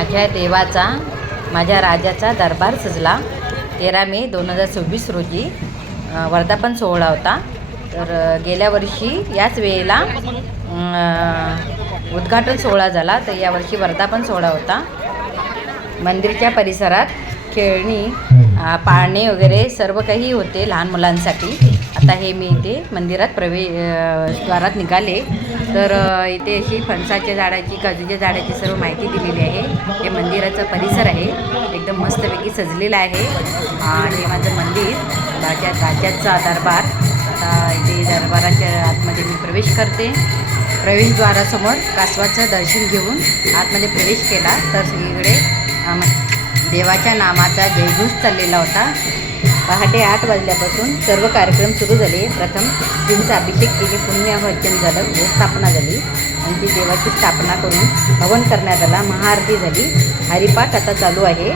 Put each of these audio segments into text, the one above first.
माझ्या देवाचा माझ्या राजाचा दरबार सजला. 13 मे 2026 रोजी वर्धापन सोहळा होता. तर गेल्या वर्षी याच वेळेला उद्घाटन सोहळा झाला, तर यावर्षी वर्धापन सोहळा होता. मंदिरच्या परिसरात खेळणी, पाळणे वगैरे सर्व काही होते लहान मुलांसाठी. आता हे मी इथे मंदिरात द्वारात निघाले, तर इथे अशी फणसाच्या झाडाची, काजूच्या झाडाची सर्व माहिती दिलेली आहे. हे मंदिराचा परिसर आहे, एकदम मस्तपैकी सजलेला आहे. आणि माझं मंदिर राजाचा दरबार. आता इथे दरबाराच्या आतमध्ये मी प्रवेश करते. प्रवेशद्वारासमोर कासवाचं दर्शन घेऊन आतमध्ये प्रवेश केला, तर सगळीकडे देवाच्या नामाचा जयघोष चाललेला होता. पहाटे 8 वाजल्यापासून सर्व कार्यक्रम सुरू झाले. प्रथम श्रींचा अभिषेक केली, पुण्यवाचन झालं, स्थापना झाली आणि ती देवाची स्थापना करून हवन करण्यात आला. महाआरती झाली. हरिपाठ आता चालू आहे.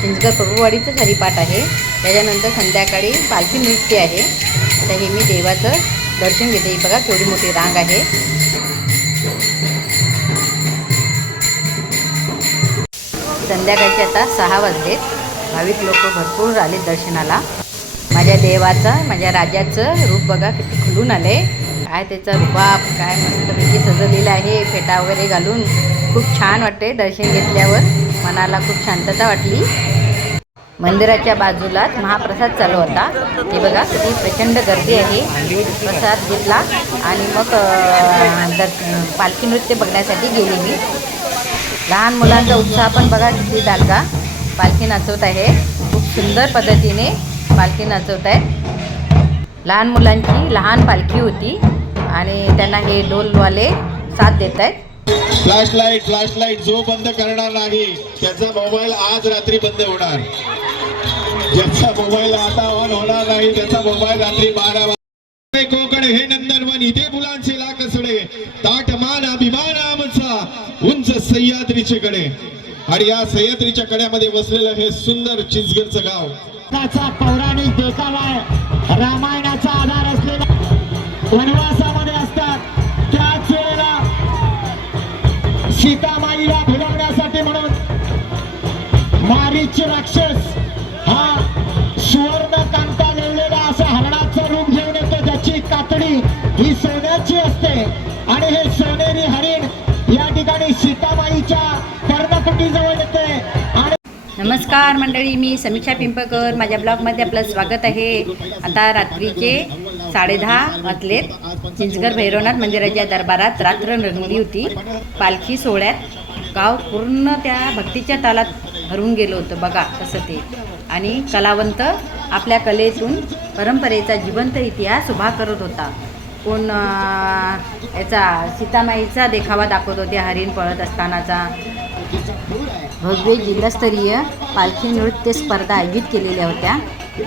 चिंचगड प्रभुवाडीचंच हरिपाठ आहे. त्याच्यानंतर संध्याकाळी पालखी नृत्य आहे. आता हे मी देवाचं दर्शन घेते. बघा केवढी मोठी रांग आहे. संध्याकाळचे आता 6 वाजलेत. भाविक लोक भरपूर आले दर्शनाला. माझ्या देवाचं, माझ्या राजाचं रूप बघा किती खुलून आले. काय त्याचा रुबाब, काय मस्तपैकी सजवलेलं आहे. फेटा वगैरे घालून खूप छान वाटते. दर्शन घेतल्यावर मनाला खूप शांतता वाटली. मंदिराच्या बाजूलाच महाप्रसाद चालू होता. हे बघा किती प्रचंड गर्दी आहे. प्रसाद घेतला आणि मग पालखी नृत्य बघण्यासाठी गेली मी. लहान मुलांचा उत्साह पण बघा किती दालगा. पालखी नाचवत आहे. खूप सुंदर पद्धतीने पालखी नाचवत आहेत. लहान मुलांची लहान पालखी होती आणि त्यांना हे ढोलवाले साथ देत आहेत. फ्लॅशलाईट जो बंद करणार नाही त्याचा मोबाईल आज रात्री बंद होणार. ज्याचा मोबाईल आता ऑन होणार नाही त्याचा मोबाईल रात्री 12 वाजता. कोकण हे नंदनवन, इथे मुलांचे लाख असणे, ताटमान अभिमान आमचा उंच सह्याद्रीचे कडे. आणि या सह्याद्रीच्या कड्यामध्ये वसलेलं हे सुंदर चिंचगडचं गाव. त्याचा पौराणिक देखावा आहे. रामायणाचा आधार असलेला वनवासामध्ये असतात, त्याच वेळेला सीतामाईला भुलवण्यासाठी म्हणून मारीच राक्षस हा सुवर्ण कांता लिहिलेला असा हरणाचं रूप घेऊन येतो. त्याची कातडी ही सोन्याची असते आणि हे सोनेरी हरिण या ठिकाणी सीतामाईच्या कर्णकुटीजवळ येते. नमस्कार मंडळी, मी समीक्षा पिंपळकर. माझ्या ब्लॉगमध्ये आपलं स्वागत आहे. आता रात्रीचे 10:30 वाजलेत. चिंचगड भैरवनाथ मंदिराच्या दरबारात रात्र रंगली होती. पालखी सोहळ्यात गाव पूर्ण त्या भक्तीच्या तालात हरवून गेलं होतं. बघा कसं ते. आणि कलावंत आपल्या कलेतून परंपरेचा जिवंत इतिहास उभा करत होता. कोण याचा सीतामाईचा देखावा दाखवत होते, हरिण पळत असतानाचा. भव्य जिल्हास्तरीय पालखी नृत्य स्पर्धा आयोजित केलेल्या होत्या.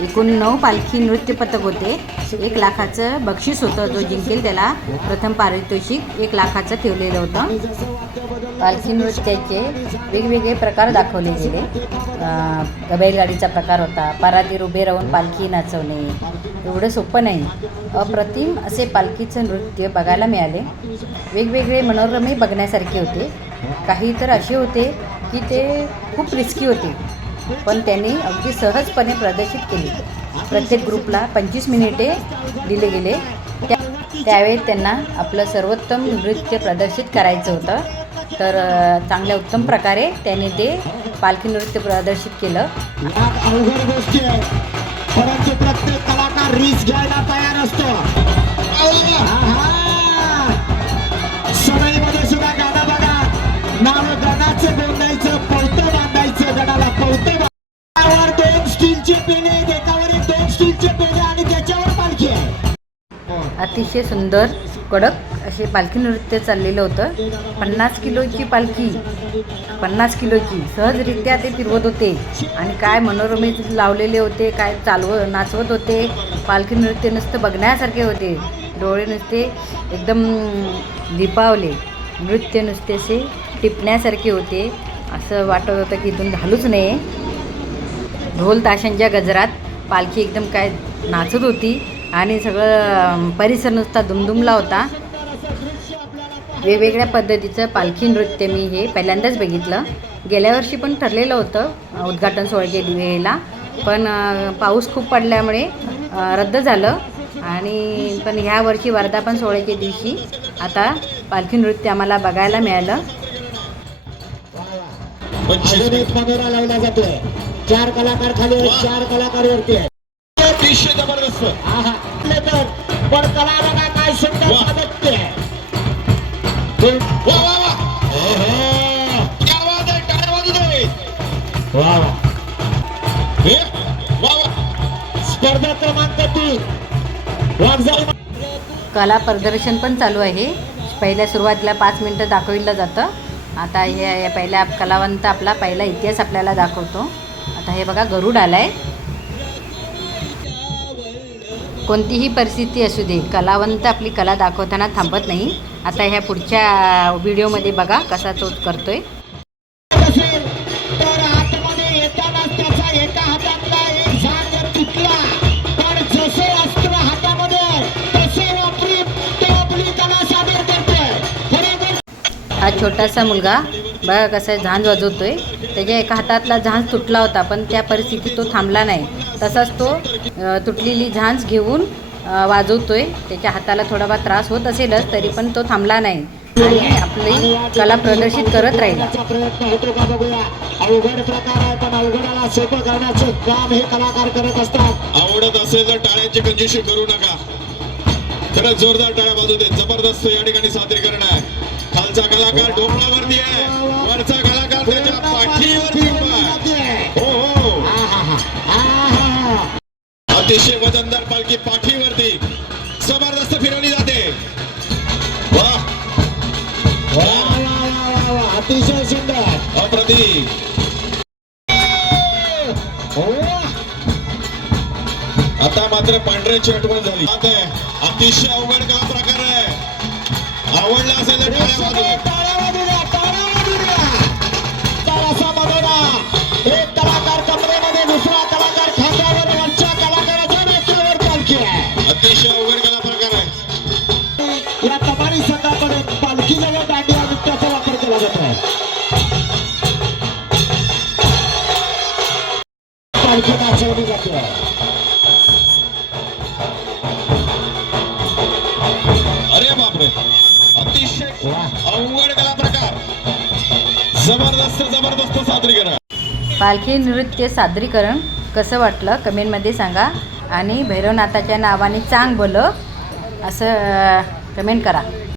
एकूण 9 पालखी नृत्य पथक होते. 1 लाखाचं बक्षीस होतं. जो जिंकेल त्याला प्रथम पारितोषिक 1 लाखाचं ठेवलेलं होतं. पालखी नृत्याचे वेगवेगळे प्रकार दाखवले गेले. बैलगाडीचा प्रकार होता. परातीवर उभे राहून पालखी नाचवणे एवढं सोपं नाही. अप्रतिम असे पालखीचं नृत्य बघायला मिळाले. वेगवेगळे मनोरमे बघण्यासारखे होते. काही तर असे होते की ते खूप रिस्की होते, पण त्यांनी अगदी सहजपणे प्रदर्शित केले. प्रत्येक ग्रुपला 25 मिनिटे दिले गेले. त्यावेळेस त्यांना आपलं सर्वोत्तम नृत्य प्रदर्शित करायचं होतं. तर चांगल्या उत्तम प्रकारे त्यांनी ते पालखी नृत्य प्रदर्शित केलं. अवघड गोष्टी आहे, परंतु प्रत्येक कलाकार रिस्क घ्यायला तयार असतो. सवयीमध्ये सुद्धा गाणं बघा. नाव गणाचं बोलायचं, पवतं बांधायचं, गणाला पवतं बांधावर 2 स्टीलचे पेले, देखावर 2 स्टीलचे पेले आणि त्याच्यावर पालखी आहे. अतिशय सुंदर कडक असे पालखी नृत्य चाललेलं होतं. 50 किलोची पालखी, 50 किलोची सहजरित्या ते फिरवत होते. आणि काय मनोरमे लावलेले होते, काय नाचवत होते. पालखी नृत्य नुसतं बघण्यासारखे होते. डोळे नुसते एकदम दिपावले. नृत्य नुसते असे टिपण्यासारखे होते. असं वाटत होतं की इथून घालूच नये. ढोल ताशांच्या गजरात पालखी एकदम काय नाचत होती आणि सगळं परिसर नुसता दुमदुमला होता. वेगवेगळ्या पद्धतीचं पालखी नृत्य मी हे पहिल्यांदाच बघितलं. गेल्या वर्षी पण ठरलेलं होतं उद्घाटन सोहळ्याच्या वेळेला, पण पाऊस खूप पडल्यामुळे रद्द झालं. आणि पण ह्या वर्षी वर्धापन सोहळ्याच्या दिवशी आता पालखी नृत्य आम्हाला बघायला मिळालं. अजून एक मनोरा लावला जातोय. 4 कलाकार खाली आहेत, 4 कलाकार वरती आहेत. अतिशय जबरदस्त. आहा. तर पण कलाकारांना काय सुंदर वाह. साधते. वा वा वा, क्या बात आहे, टाळ्या वाजू दे. वा वा. हे, वा वा. स्पर्धा क्रमांक 3 वाघजाई. कला प्रदर्शन पण चालू आहे. पहिल्या सुरुवातीला 5 मिनटं दाखविलं जातं. आता हे पहिल्या कलावंत आपला पहिला इतिहास आपल्याला दाखवतो. आता हे बघा गरुड आलाय. कोणतीही परिस्थिती असू दे, कलावंत आपली कला दाखवताना थांबत नाही. आता ह्या पुढच्या व्हिडिओमध्ये बघा कसा तो करतोय. असेल तर आतमध्ये येतानाच त्याचा एका हातातला एक झाड जर तुटला, पण जसे अस्त्र हातामध्ये तसे वापरून तो आपली कला सादर करतोय. बरोबर. हा छोटासा मुलगा बघा कसं झांज वाजवतोय. त्याच्या एका हातातला झांज तुटला होता, पण त्या परिस्थितीत तो थांबला नाही. तसाच तो तुटलेली झांज घेऊन वाजवतोय. त्याच्या हाताला थोडाफार त्रास होत असेलच, तरी पण तो थांबला नाही आणि आपली कला प्रदर्शित करत राहिला. प्रयत्न होतो का बघूया. अवघड प्रकार आहे, पण अवघडाला सोपं करण्याचं काम हे कलाकार करत असतात. आवडत असेल तर टाळ्यांची कंजूशी करू नका. खरंच जोरदार टाळ्या वाजू दे. जबरदस्त या ठिकाणी सादरीकरण आहे. खालचा कलाकार डोंगरावरती आहे, वरचा कलाकार त्याच्या पाठीवरती उभा आहे. हो हो, अतिशय वजनदार पालखी पाठीवरती जबरदस्त फिरवली जाते. वा वा वा वा वा, अतिशय सुंदर. अप्रतिम. आता मात्र पांढऱ्याची आठवण झाली. आता अतिशय अवघड कला प्रकार आहे. आवडला असेल तर टाळ्या वाजू दे. टाळ्या वाजू द्या, टाळ्या वाजू द्या. तर असा मनोरा. एक कलाकार कमरेमध्ये, दुसरा कलाकार खांद्यावर, वरच्या कलाकाराच्या डोक्यावर पालखी आहे. अतिशय अवघड कला प्रकार आहे. या कमानी संघाकडे पालखीजवळ दांडिया नृत्याचा वापर केला जातो. पालखी नाचवली जाते. अरे बापरे, अतिशय अवघड कला प्रकार. जबरदस्त जबरदस्त सादरीकरण. पालखी नृत्य सादरीकरण कसं वाटलं कमेंटमध्ये सांगा. आणि भैरवनाथाच्या नावाने चांग बोल असं कमेंट करा.